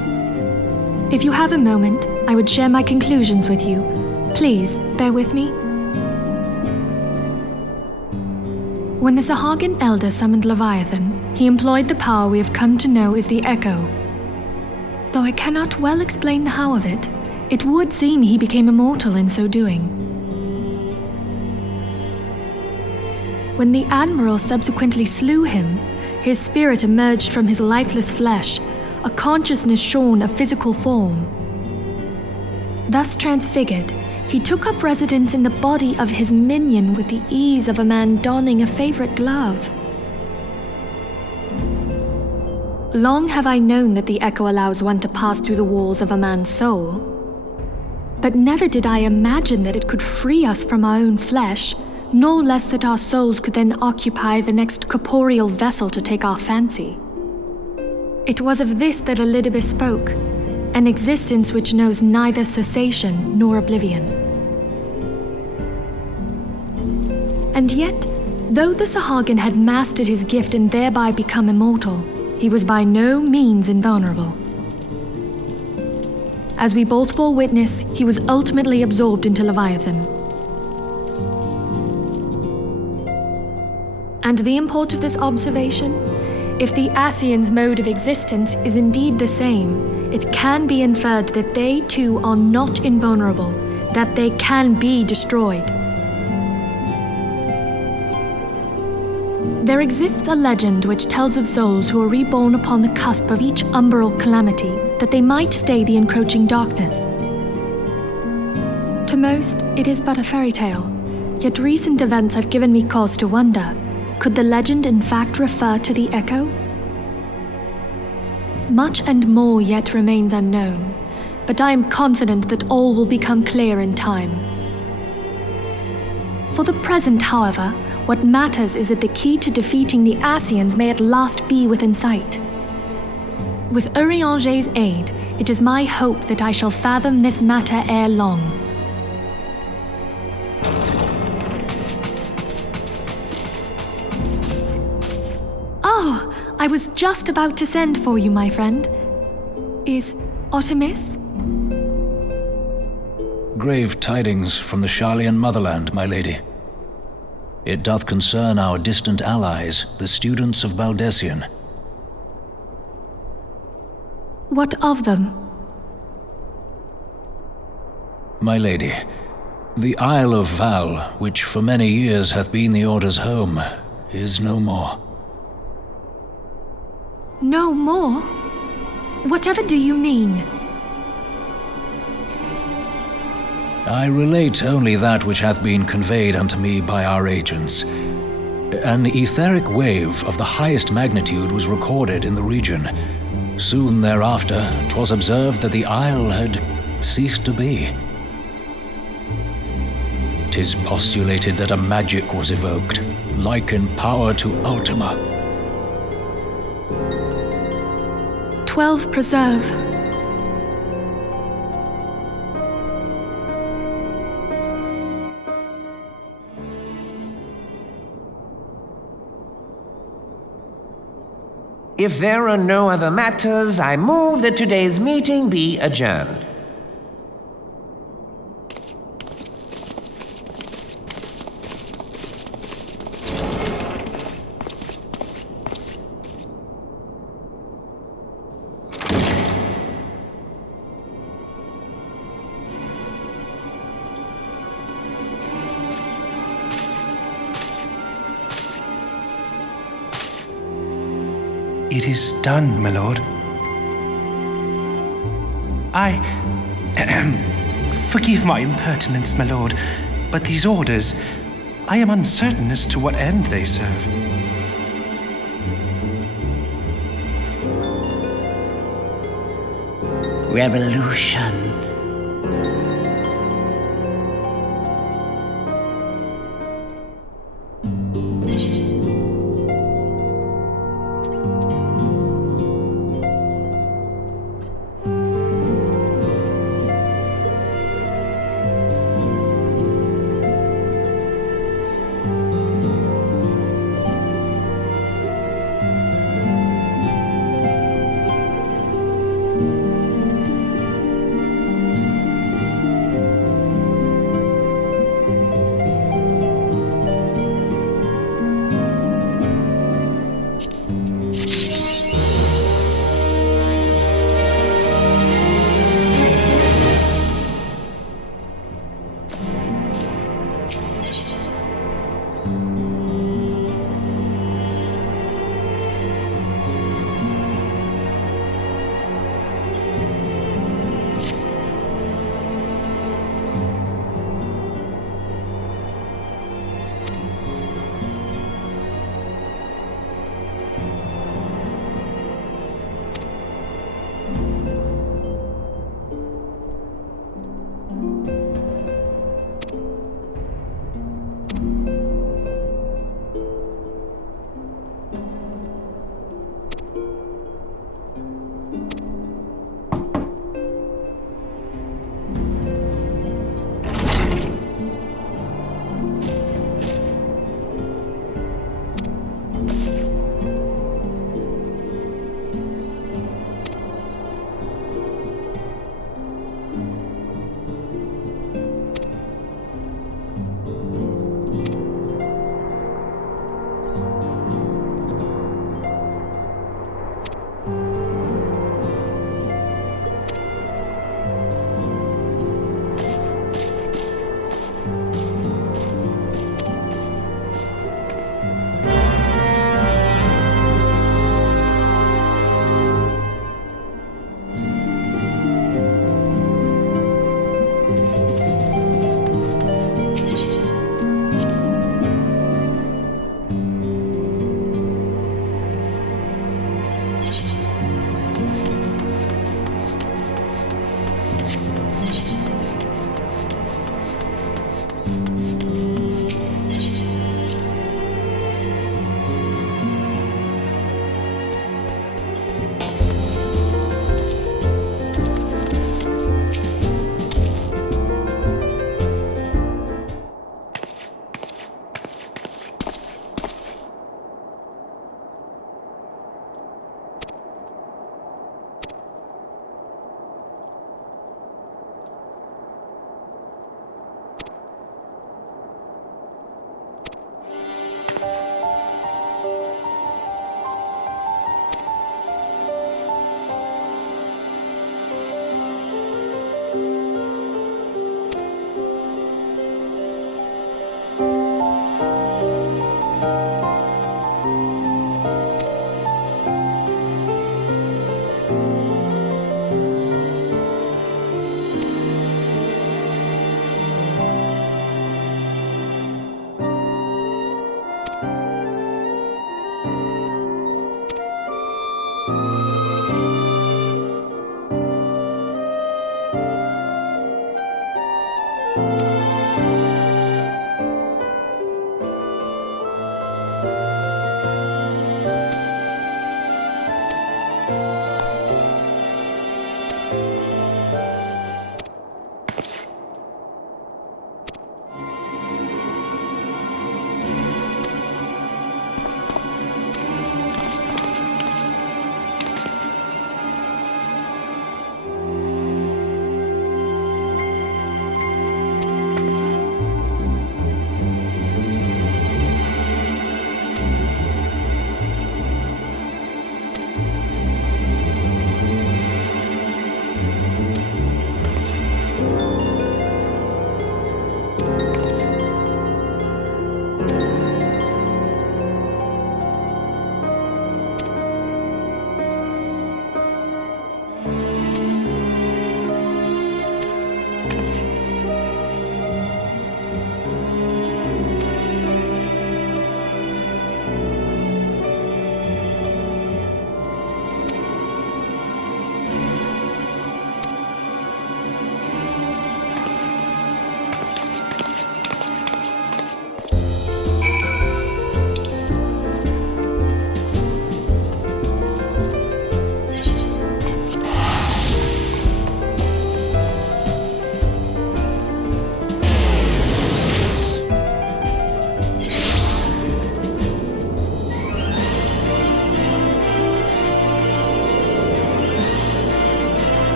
If you have a moment, I would share my conclusions with you. Please, bear with me. When the Sahagin Elder summoned Leviathan, he employed the power we have come to know as the Echo. Though I cannot well explain the how of it, it would seem he became immortal in so doing. When the Admiral subsequently slew him, his spirit emerged from his lifeless flesh, a consciousness shorn of physical form. Thus transfigured, he took up residence in the body of his minion with the ease of a man donning a favorite glove. Long have I known that the Echo allows one to pass through the walls of a man's soul, but never did I imagine that it could free us from our own flesh, nor less that our souls could then occupy the next corporeal vessel to take our fancy. It was of this that Elidibus spoke, an existence which knows neither cessation nor oblivion. And yet, though the Sahagin had mastered his gift and thereby become immortal, he was by no means invulnerable. As we both bore witness, he was ultimately absorbed into Leviathan. And the import of this observation? If the Ascians' mode of existence is indeed the same, it can be inferred that they too are not invulnerable, that they can be destroyed. There exists a legend which tells of souls who are reborn upon the cusp of each umbral calamity, that they might stay the encroaching darkness. To most, it is but a fairy tale, yet recent events have given me cause to wonder, could the legend in fact refer to the Echo? Much and more yet remains unknown, but I am confident that all will become clear in time. For the present, however, what matters is that the key to defeating the Ascians may at last be within sight. With Urianger's aid, it is my hope that I shall fathom this matter ere long. Oh, I was just about to send for you, my friend. Is Artemis? Grave tidings from the Sharlayan motherland, my lady. It doth concern our distant allies, the students of Baldessian. What of them? My lady, the Isle of Val, which for many years hath been the Order's home, is no more. No more? Whatever do you mean? I relate only that which hath been conveyed unto me by our agents. An etheric wave of the highest magnitude was recorded in the region. Soon thereafter, 'twas observed that the isle had ceased to be. 'Tis postulated that a magic was evoked, like in power to Ultima. 12 preserve. If there are no other matters, I move that today's meeting be adjourned. It is done, my lord. Forgive my impertinence, my lord, but these orders, I am uncertain as to what end they serve. Revolution.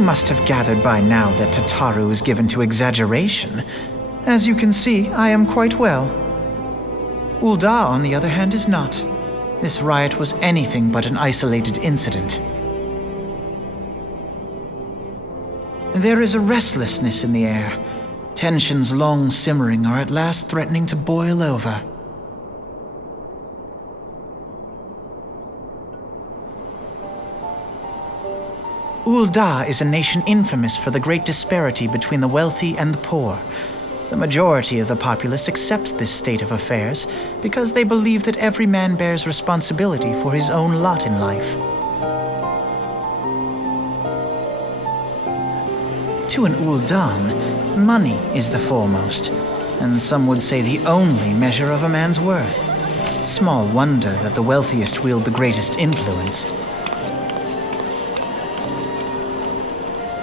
must have gathered by now that Tataru is given to exaggeration. As you can see, I am quite well. Ul'dah, on the other hand, is not. This riot was anything but an isolated incident. There is a restlessness in the air. Tensions long simmering are at last threatening to boil over. Ul'dah is a nation infamous for the great disparity between the wealthy and the poor. The majority of the populace accepts this state of affairs because they believe that every man bears responsibility for his own lot in life. To an Ul'dan, money is the foremost, and some would say the only measure of a man's worth. Small wonder that the wealthiest wield the greatest influence.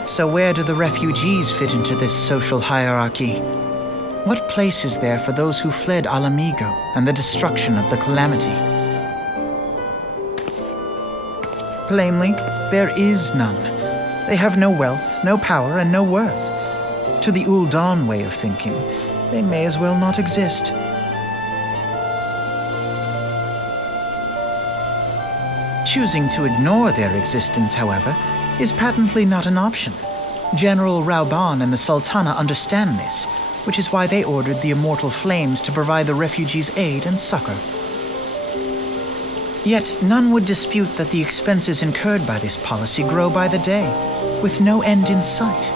So where do the refugees fit into this social hierarchy? What place is there for those who fled Alamigo and the destruction of the Calamity? Plainly, there is none. They have no wealth, no power, and no worth. To the Ul'dan way of thinking, they may as well not exist. Choosing to ignore their existence, however, is patently not an option. General Rauban and the Sultana understand this, which is why they ordered the Immortal Flames to provide the refugees aid and succor. Yet none would dispute that the expenses incurred by this policy grow by the day, with no end in sight.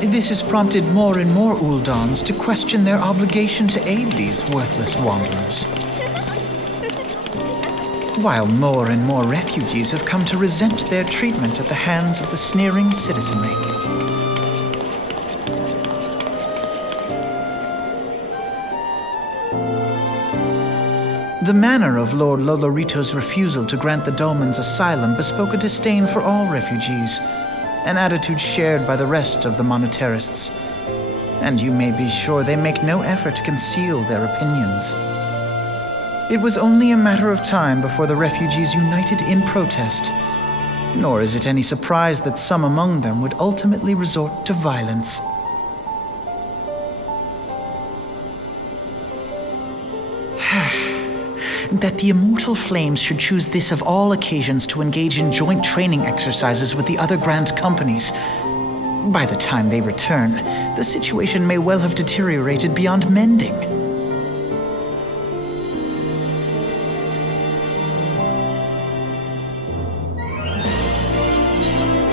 This has prompted more and more Ul'dans to question their obligation to aid these worthless wanderers. While more and more refugees have come to resent their treatment at the hands of the sneering citizenry. The manner of Lord Lolorito's refusal to grant the Dolmens asylum bespoke a disdain for all refugees, an attitude shared by the rest of the monetarists. And you may be sure they make no effort to conceal their opinions. It was only a matter of time before the refugees united in protest, nor is it any surprise that some among them would ultimately resort to violence. That the Immortal Flames should choose this of all occasions to engage in joint training exercises with the other Grand Companies. By the time they return, the situation may well have deteriorated beyond mending.